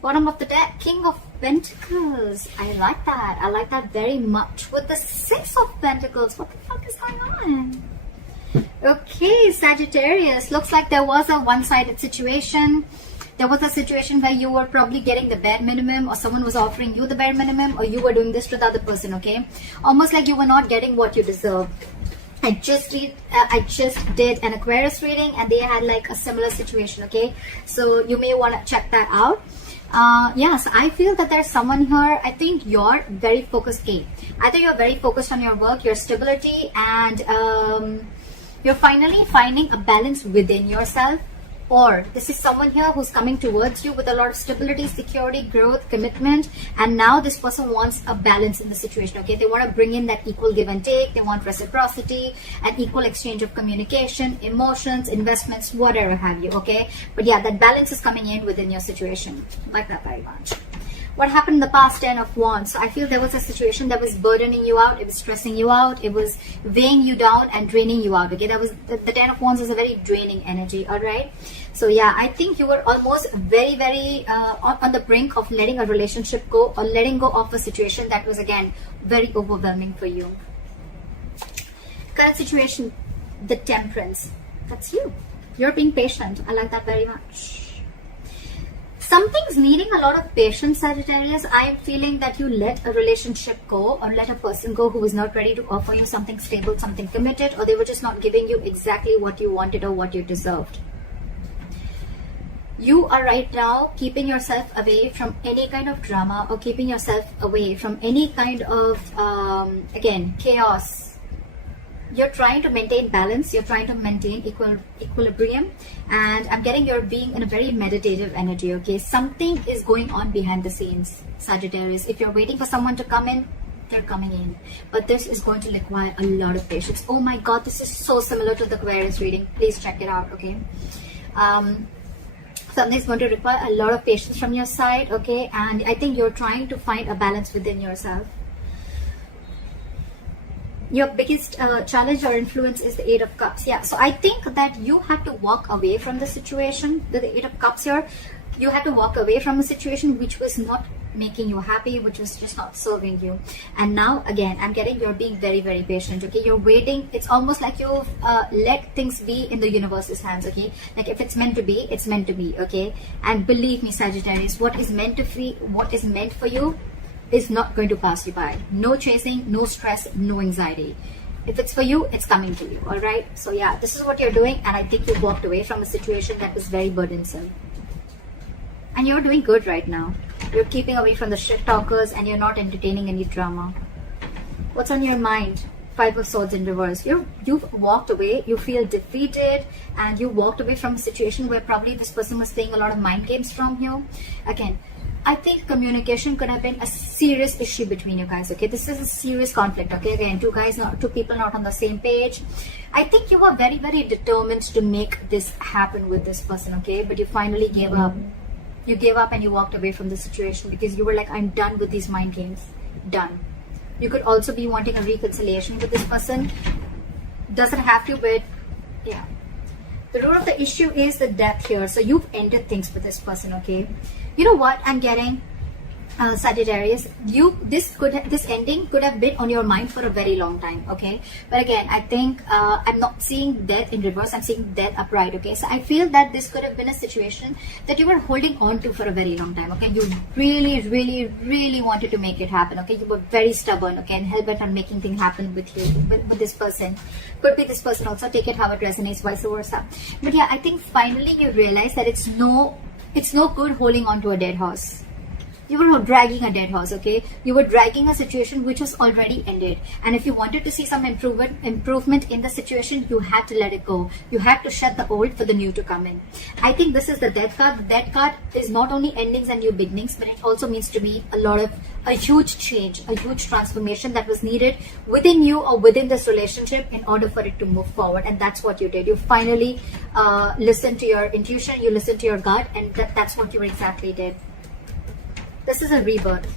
Bottom of the deck, King of Pentacles. I like that. I like that very much. With the Six of Pentacles. What the fuck is going on? Okay, Sagittarius. Looks like there was a one-sided situation. There was a situation where you were probably getting the bare minimum, or someone was offering you the bare minimum, or you were doing this to the other person, okay? Almost like you were not getting what you deserve. I just did an Aquarius reading, and they had like a similar situation, okay? So you may want to check that out. Yes, I feel that there's someone here. I think you're very focused. Either you're very focused on your work, your stability, and you're finally finding a balance within yourself, or this is someone here who's coming towards you with a lot of stability, security, growth, commitment, and now this person wants a balance in the situation, okay? They want to bring in that equal give and take. They want reciprocity, an equal exchange of communication, emotions, investments, whatever have you, okay? But yeah, that balance is coming in within your situation. Like that very much. What happened in the past? 10 of Wands. So I feel there was a situation that was burdening you out. It was stressing you out. It was weighing you down and draining you out. Okay, that was the 10 of Wands is a very draining energy. All right. So yeah, I think you were almost very on the brink of letting a relationship go, or letting go of a situation that was again very overwhelming for you. Current situation, the Temperance. That's you. You're being patient. I like that very much. Something's needing a lot of patience, Sagittarius. I am feeling that you let a relationship go, or let a person go who is not ready to offer you something stable, something committed, or they were just not giving you exactly what you wanted or what you deserved. You are right now keeping yourself away from any kind of drama, or keeping yourself away from any kind of, again, chaos. You're trying to maintain balance, you're trying to maintain equilibrium, and I'm getting you're being in a very meditative energy, okay? Something is going on behind the scenes, Sagittarius. If you're waiting for someone to come in, they're coming in. But this is going to require a lot of patience. Oh my God, this is so similar to the Aquarius reading. Please check it out, okay? Something's going to require a lot of patience from your side, okay? And I think you're trying to find a balance within yourself. Your biggest challenge or influence is the Eight of Cups. Yeah, so I think that you have to walk away from the situation. The Eight of Cups here, you have to walk away from a situation which was not making you happy, which was just not serving you. And now again, I'm getting you're being very patient, okay? You're waiting. It's almost like you've let things be in the universe's hands, okay? Like if it's meant to be, it's meant to be, okay? And believe me, Sagittarius, what is meant for you is not going to pass you by. No chasing, no stress, no anxiety. If it's for you, it's coming to you, all right? So yeah, this is what you're doing, and I think you walked away from a situation that was very burdensome. And you're doing good right now. You're keeping away from the shit talkers, and you're not entertaining any drama. What's on your mind? Five of Swords in reverse. You've walked away, you feel defeated, and you walked away from a situation where probably this person was playing a lot of mind games from you. Again, I think communication could have been a serious issue between you guys, okay? This is a serious conflict, okay? Again, two people not on the same page. I think you were very determined to make this happen with this person, okay? But you finally gave up. You gave up and you walked away from the situation because you were like, I'm done with these mind games. Done. You could also be wanting a reconciliation with this person. Doesn't have to, but yeah. The root of the issue is the death here. So you've ended things with this person, okay? You know what I'm getting, Sagittarius? This ending could have been on your mind for a very long time, okay? But again, I think I'm not seeing death in reverse. I'm seeing death upright, okay? So I feel that this could have been a situation that you were holding on to for a very long time, okay? You really wanted to make it happen, okay? You were very stubborn, okay? And hell-bent on making things happen with you, with this person. Could be this person also. Take it how it resonates, vice versa. But yeah, I think finally you realize that it's no good holding on to a dead horse. You were dragging a dead horse, okay? You were dragging a situation which was already ended. And if you wanted to see some improvement in the situation, you had to let it go. You had to shut the old for the new to come in. I think this is the Death card. The Death card is not only endings and new beginnings, but it also means to be a huge change, a huge transformation that was needed within you or within this relationship in order for it to move forward. And that's what you did. You finally listened to your intuition, you listened to your gut, and that's what you exactly did. This is a rebirth.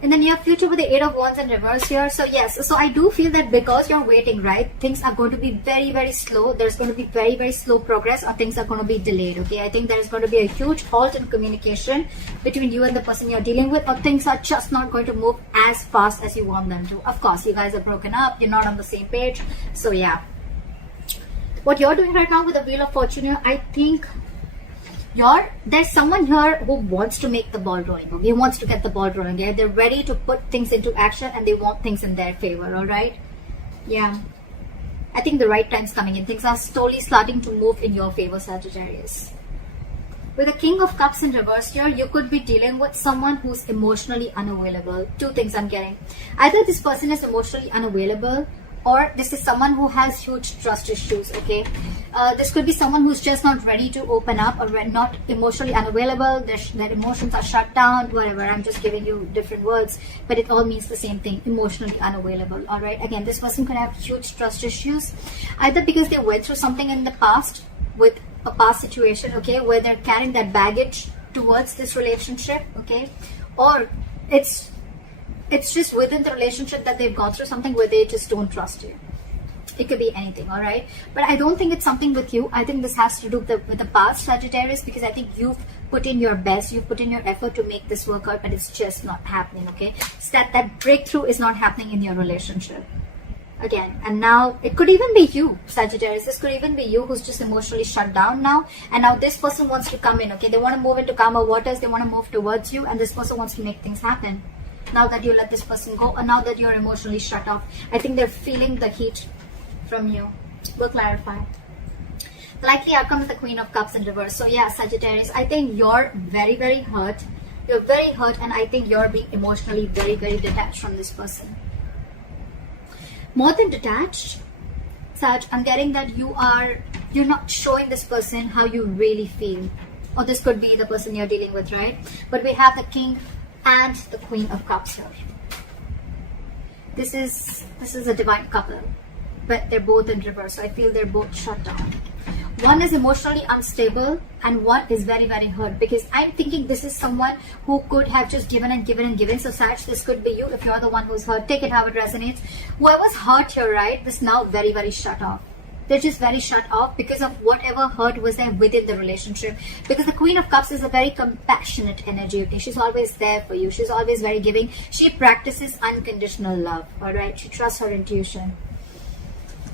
in the near future with the Eight of Wands in reverse here. So yes, so I do feel that because you're waiting, right, things are going to be very, very slow. There's going to be very, very slow progress, or things are going to be delayed. Okay, I think there's going to be a huge halt in communication between you and the person you're dealing with, or things are just not going to move as fast as you want them to. Of course, you guys are broken up, you're not on the same page. So yeah, what you're doing right now with the Wheel of Fortune here, I think there's someone here who wants to make the ball rolling. Okay, wants to get the ball rolling. Yeah, they're ready to put things into action, and they want things in their favor. All right, yeah, I think the right time's coming in. Things are slowly starting to move in your favor, Sagittarius. With the King of Cups in reverse here, you could be dealing with someone who's emotionally unavailable. Two things I'm getting: either this person is emotionally unavailable, or this is someone who has huge trust issues. Okay, this could be someone who's just not ready to open up, or not emotionally unavailable. Their emotions are shut down, whatever. I'm just giving you different words, but it all means the same thing: emotionally unavailable. All right, again, this person could have huge trust issues, either because they went through something in the past with a past situation, okay, where they're carrying that baggage towards this relationship, okay, or it's just within the relationship that they've gone through something where they just don't trust you. It could be anything, all right? But I don't think it's something with you. I think this has to do with the past, Sagittarius, because I think you've put in your best, you've put in your effort to make this work out, but it's just not happening, okay? So that breakthrough is not happening in your relationship. Again, and now it could even be you, Sagittarius. This could even be you who's just emotionally shut down now, and now this person wants to come in, okay? They want to move into calmer waters, they want to move towards you, and this person wants to make things happen. Now that you let this person go, or now that you're emotionally shut off, I think they're feeling the heat from you. We'll clarify. The likely outcome is the Queen of Cups in reverse. So yeah, Sagittarius, I think you're very, very hurt. You're very hurt, and I think you're being emotionally very, very detached from this person. More than detached, Sag, I'm getting that you're not showing this person how you really feel. Or this could be the person you're dealing with, right? But we have the King and the Queen of Cups here. This is a divine couple, but they're both in reverse. So I feel they're both shut down. One is emotionally unstable, and one is very, very hurt, because I'm thinking this is someone who could have just given and given and given. So Sag, this could be you if you're the one who's hurt. Take it how it resonates. Whoever's hurt here, right, is now very, very shut off. They're just very shut off because of whatever hurt was there within the relationship. Because the Queen of Cups is a very compassionate energy, okay? She's always there for you. She's always very giving. She practices unconditional love, all right? She trusts her intuition.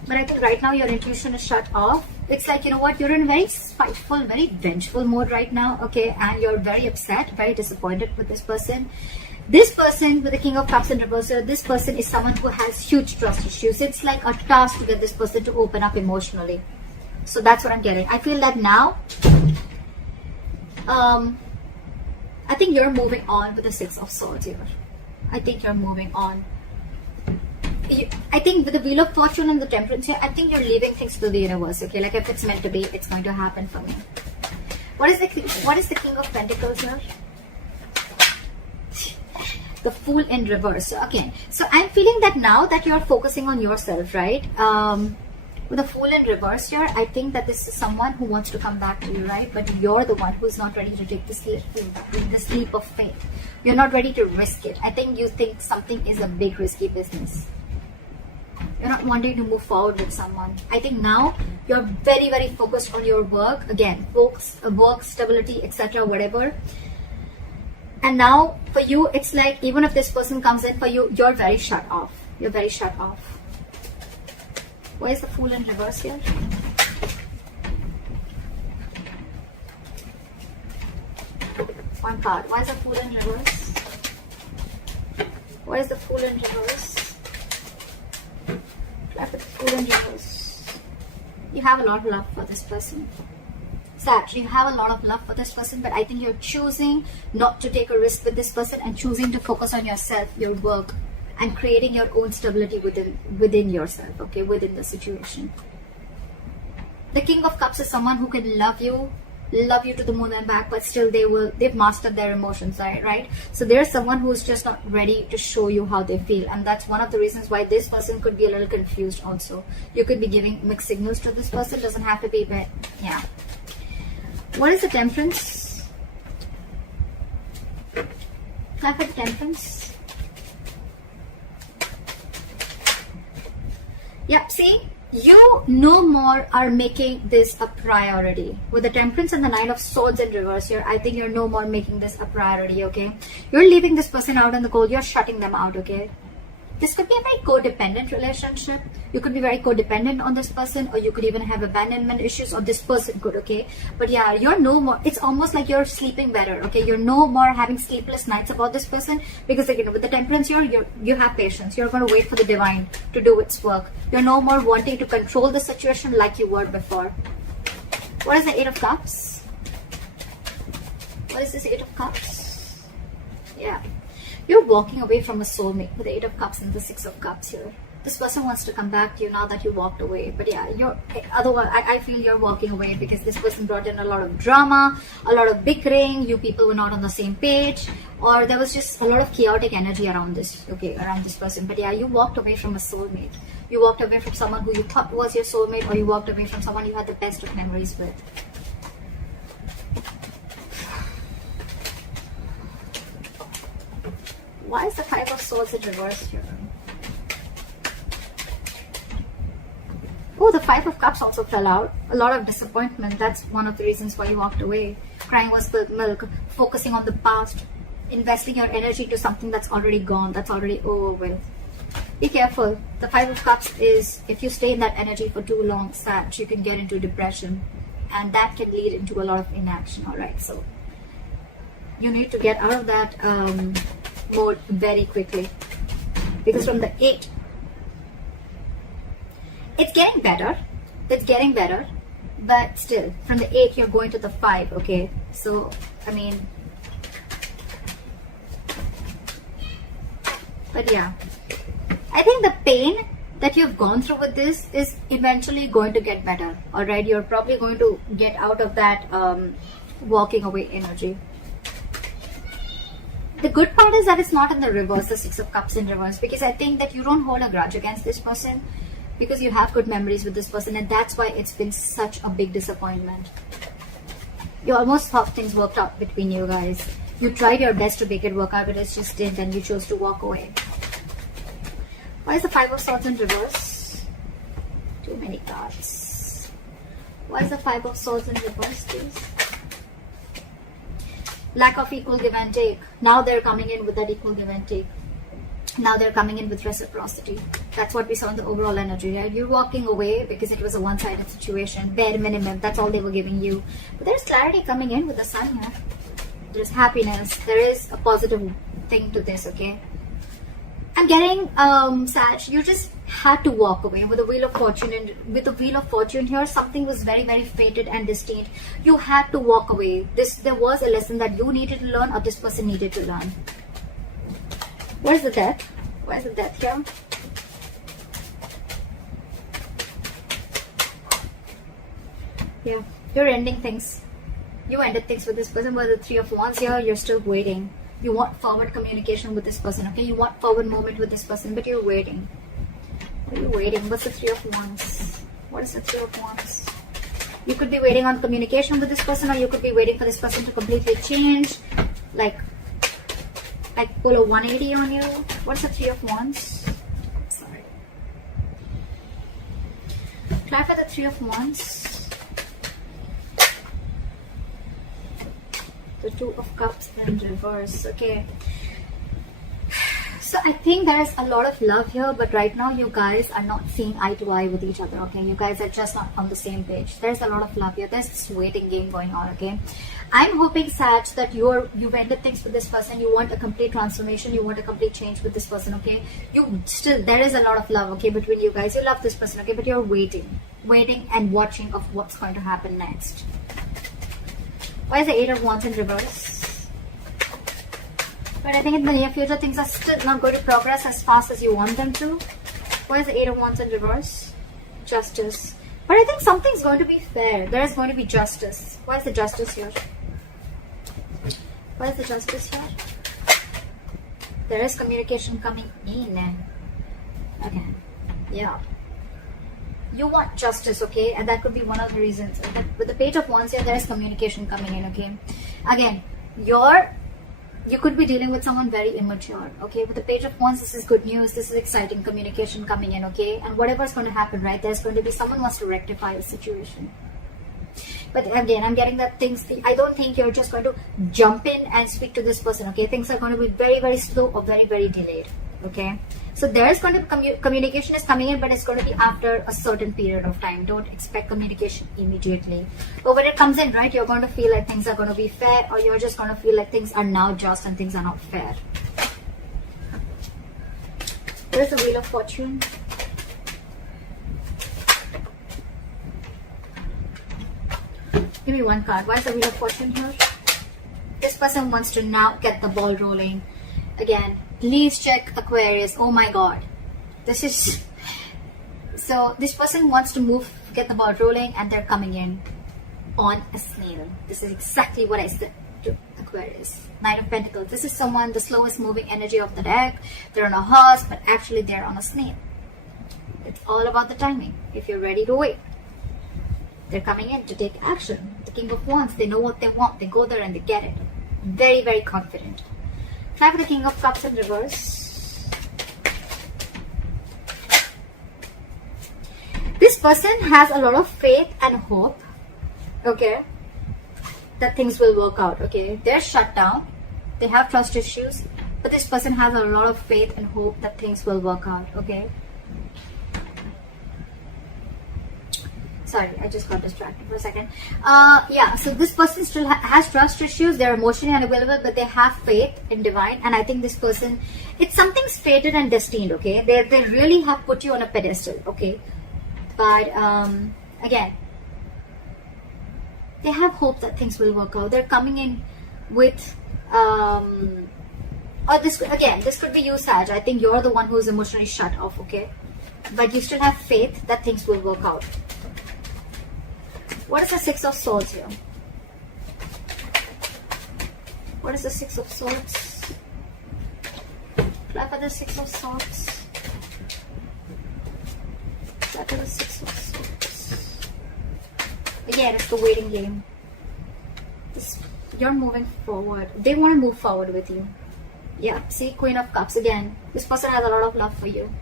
But I think right now your intuition is shut off. It's like, you know what, you're in a very spiteful, very vengeful mode right now, okay? And you're very upset, very disappointed with this person. This person with the King of Cups in reverse, this person is someone who has huge trust issues. It's like a task to get this person to open up emotionally. So that's what I'm getting. I feel that now, I think you're moving on with the Six of Swords here. I think you're moving on. I think with the Wheel of Fortune and the Temperance here, I think you're leaving things to the universe, okay? Like if it's meant to be, it's going to happen for me. What is the King of Pentacles here? The Fool in reverse. Okay, so I'm feeling that now that you're focusing on yourself, right? With the Fool in reverse here, I think that this is someone who wants to come back to you, right? But you're the one who's not ready to take this leap of faith. You're not ready to risk it. I think you think something is a big risky business. You're not wanting to move forward with someone. I think now you're very, very focused on your work. Again, work, stability, etc., whatever. And now for you, it's like even if this person comes in for you, you're very shut off. You're very shut off. Why is the Fool in reverse here? One card. Why is the Fool in reverse? Why is the Fool in reverse? Clap with the Fool in reverse. You have a lot of love for this person. Sag, you have a lot of love for this person, but I think you're choosing not to take a risk with this person and choosing to focus on yourself, your work, and creating your own stability within yourself, okay, within the situation. The King of Cups is someone who can love you to the moon and back, but still they've mastered their emotions, right? So there's someone who's just not ready to show you how they feel, and that's one of the reasons why this person could be a little confused also. You could be giving mixed signals to this person. Doesn't have to be, but yeah. What is the Temperance? Clap at Temperance. Yeah, see, you no more are making this a priority. With the Temperance and the Nine of Swords in reverse here, I think you're no more making this a priority, okay? You're leaving this person out in the cold. You're shutting them out, okay? This could be a very codependent relationship. You could be very codependent on this person, or you could even have abandonment issues, or this person could, okay? But yeah, you're no more, it's almost like you're sleeping better, okay? You're no more having sleepless nights about this person, because again, with the Temperance here, you have patience. You're going to wait for the divine to do its work. You're no more wanting to control the situation like you were before. What is the Eight of Cups? What is this Eight of Cups? Yeah. You're walking away from a soulmate with the Eight of Cups and the Six of Cups here. This person wants to come back to you now that you walked away. But yeah, otherwise, I feel you're walking away because this person brought in a lot of drama, a lot of bickering. You people were not on the same page, or there was just a lot of chaotic energy around this, okay, around this person. But yeah, you walked away from a soulmate. You walked away from someone who you thought was your soulmate, or you walked away from someone you had the best of memories with. Why is the Five of Swords in reverse here? Oh, the Five of Cups also fell out. A lot of disappointment. That's one of the reasons why you walked away. Crying was spilled milk. Focusing on the past. Investing your energy to something that's already gone. That's already over with. Be careful. The Five of Cups is, if you stay in that energy for too long, Sag, you can get into depression. And that can lead into a lot of inaction. Alright, so you need to get out of that mode very quickly, because from the 8, it's getting better, but still from the 8 you're going to the 5, okay? So I mean, but yeah, I think the pain that you've gone through with this is eventually going to get better. All right, you're probably going to get out of that walking away energy. The good part is that it's not in the reverse, the Six of Cups in reverse, because I think that you don't hold a grudge against this person, because you have good memories with this person, and that's why it's been such a big disappointment. You almost thought things worked out between you guys. You tried your best to make it work out, but it just didn't, and you chose to walk away. Why is the Five of Swords in reverse? Too many cards. Why is the Five of Swords in reverse, please? Lack of equal give and take. Now they're coming in with that equal give and take. Now they're coming in with reciprocity. That's what we saw in the overall energy, right? You're walking away because it was a one-sided situation. Bare minimum. That's all they were giving you. But there's clarity coming in with the Sun here. There's happiness. There is a positive thing to this, okay? I'm getting, Sag, you just had to walk away with the Wheel of Fortune. And with the Wheel of Fortune here, something was very, very fated and destined. You had to walk away. There was a lesson that you needed to learn, or this person needed to learn. Where's the Death? Where's the Death here? Yeah, you're ending things. You ended things with this person. With the Three of Wands here, you're still waiting. You want forward communication with this person, okay? You want forward movement with this person, but you're waiting. What are you waiting? What's the Three of Wands? What is the Three of Wands? You could be waiting on communication with this person, or you could be waiting for this person to completely change, like pull a 180 on you. What's the Three of Wands? Sorry. Clarify the Three of Wands. The Two of Cups in reverse, okay? So I think there's a lot of love here, but right now you guys are not seeing eye to eye with each other, okay? You guys are just not on the same page. There's a lot of love here. There's this waiting game going on, okay? I'm hoping, Sag, that you've ended things with this person. You want a complete transformation. You want a complete change with this person, okay? There is a lot of love, okay, between you guys. You love this person, okay? But you're waiting and watching of what's going to happen next. Why is the Eight of Wands in reverse? But I think in the near future, things are still not going to progress as fast as you want them to. Why is the Eight of Wands in reverse? Justice. But I think something's going to be fair. There is going to be justice. Why is the Justice here? Why is the Justice here? There is communication coming in. Okay. Yeah. You want justice, okay? And that could be one of the reasons. With the Page of Wands here, there is communication coming in, okay? Again, you could be dealing with someone very immature, okay? With the Page of Wands, this is good news. This is exciting communication coming in, okay? And whatever's going to happen, right? There's going to be someone wants to rectify a situation. But again, I'm getting that things, I don't think you're just going to jump in and speak to this person, okay? Things are going to be very, very slow or very, very delayed, okay? So there's going to be communication is coming in, but it's going to be after a certain period of time. Don't expect communication immediately. But when it comes in, right, you're going to feel like things are going to be fair, or you're just going to feel like things are now just and things are not fair. There's the Wheel of Fortune. Give me one card. Why is the Wheel of Fortune here? This person wants to now get the ball rolling. Again, please check Aquarius. Oh my God. This is... So this person wants to get the ball rolling, and they're coming in on a snail. This is exactly what I said to Aquarius. Knight of Pentacles. This is someone, the slowest moving energy of the deck. They're on a horse, but actually they're on a snail. It's all about the timing. If you're ready to wait. They're coming in to take action. The King of Wands, they know what they want. They go there and they get it. Very, very confident. Have the King of Cups in reverse. This person has a lot of faith and hope, okay, that things will work out, okay. They're shut down. They have trust issues. But this person has a lot of faith and hope that things will work out, okay. Sorry, I just got distracted for a second. Yeah, so this person still has trust issues. They're emotionally unavailable, but they have faith in divine. And I think this person, it's something's fated and destined, okay? They really have put you on a pedestal, okay? But again, they have hope that things will work out. They're coming in with, or this could be you, Sag. I think you're the one who's emotionally shut off, okay? But you still have faith that things will work out. What is the Six of Swords here? What is the Six of Swords? Clap at the Six of Swords. Clap at the Six of Swords. Again, it's the waiting game. You're moving forward. They want to move forward with you. Yeah, see, Queen of Cups again. This person has a lot of love for you.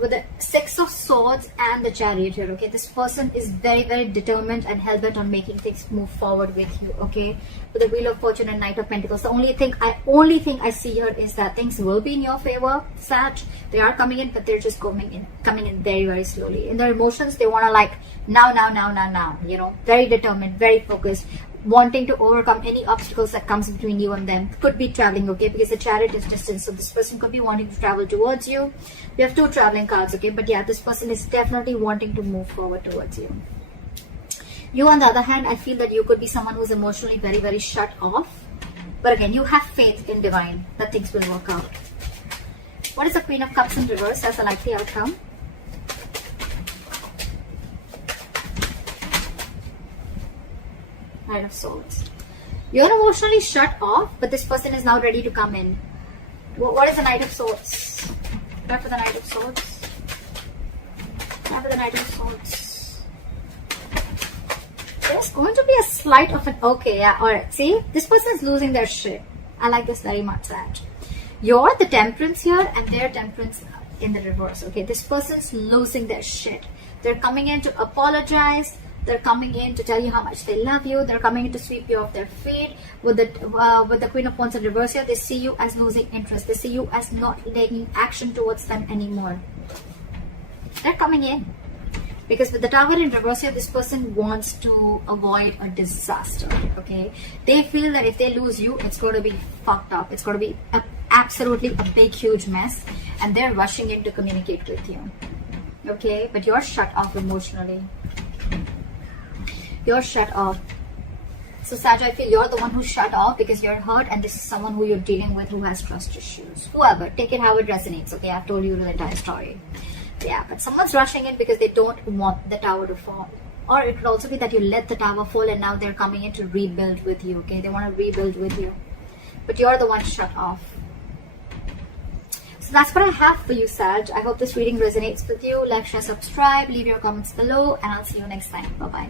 With the Six of Swords and the Chariot here, okay, this person is very, very determined and hell-bent on making things move forward with you, okay. With the Wheel of Fortune and Knight of Pentacles, the only thing I see here is that things will be in your favor, Sag. They are coming in, but they're just coming in very, very slowly. In their emotions, they want to like now, you know, very determined, very focused, wanting to overcome any obstacles that comes between you and them. Could be traveling, okay, because the Chariot is distance, so this person could be wanting to travel towards you. We have two traveling cards, okay, but yeah, this person is definitely wanting to move forward towards you. You, on the other hand, I feel that you could be someone who's emotionally very, very shut off, but again, you have faith in divine that things will work out. What is the Queen of Cups in reverse as a likely outcome? Knight of Swords. You're emotionally shut off, but this person is now ready to come in. What is the Knight of Swords? Go for the Knight of Swords. Go for the Knight of Swords. There's going to be a slight of an... Okay, yeah, alright. See? This person is losing their shit. I like this very much, Sag. You're the Temperance here, and they're Temperance in the reverse, okay? This person's losing their shit. They're coming in to apologize. They're coming in to tell you how much they love you. They're coming in to sweep you off their feet. With the Queen of Wands in reverse here, they see you as losing interest. They see you as not taking action towards them anymore. They're coming in. Because with the Tower in reverse here, this person wants to avoid a disaster, okay? They feel that if they lose you, it's going to be fucked up. It's going to be absolutely a big, huge mess. And they're rushing in to communicate with you, okay? But you're shut off emotionally. You're shut off. So Sag, I feel you're the one who's shut off because you're hurt, and this is someone who you're dealing with who has trust issues. Whoever, take it how it resonates, okay? I've told you the entire story. Yeah, but someone's rushing in because they don't want the tower to fall. Or it could also be that you let the tower fall and now they're coming in to rebuild with you, okay? They want to rebuild with you. But you're the one shut off. So that's what I have for you, Sag. I hope this reading resonates with you. Like, share, subscribe, leave your comments below, and I'll see you next time. Bye-bye.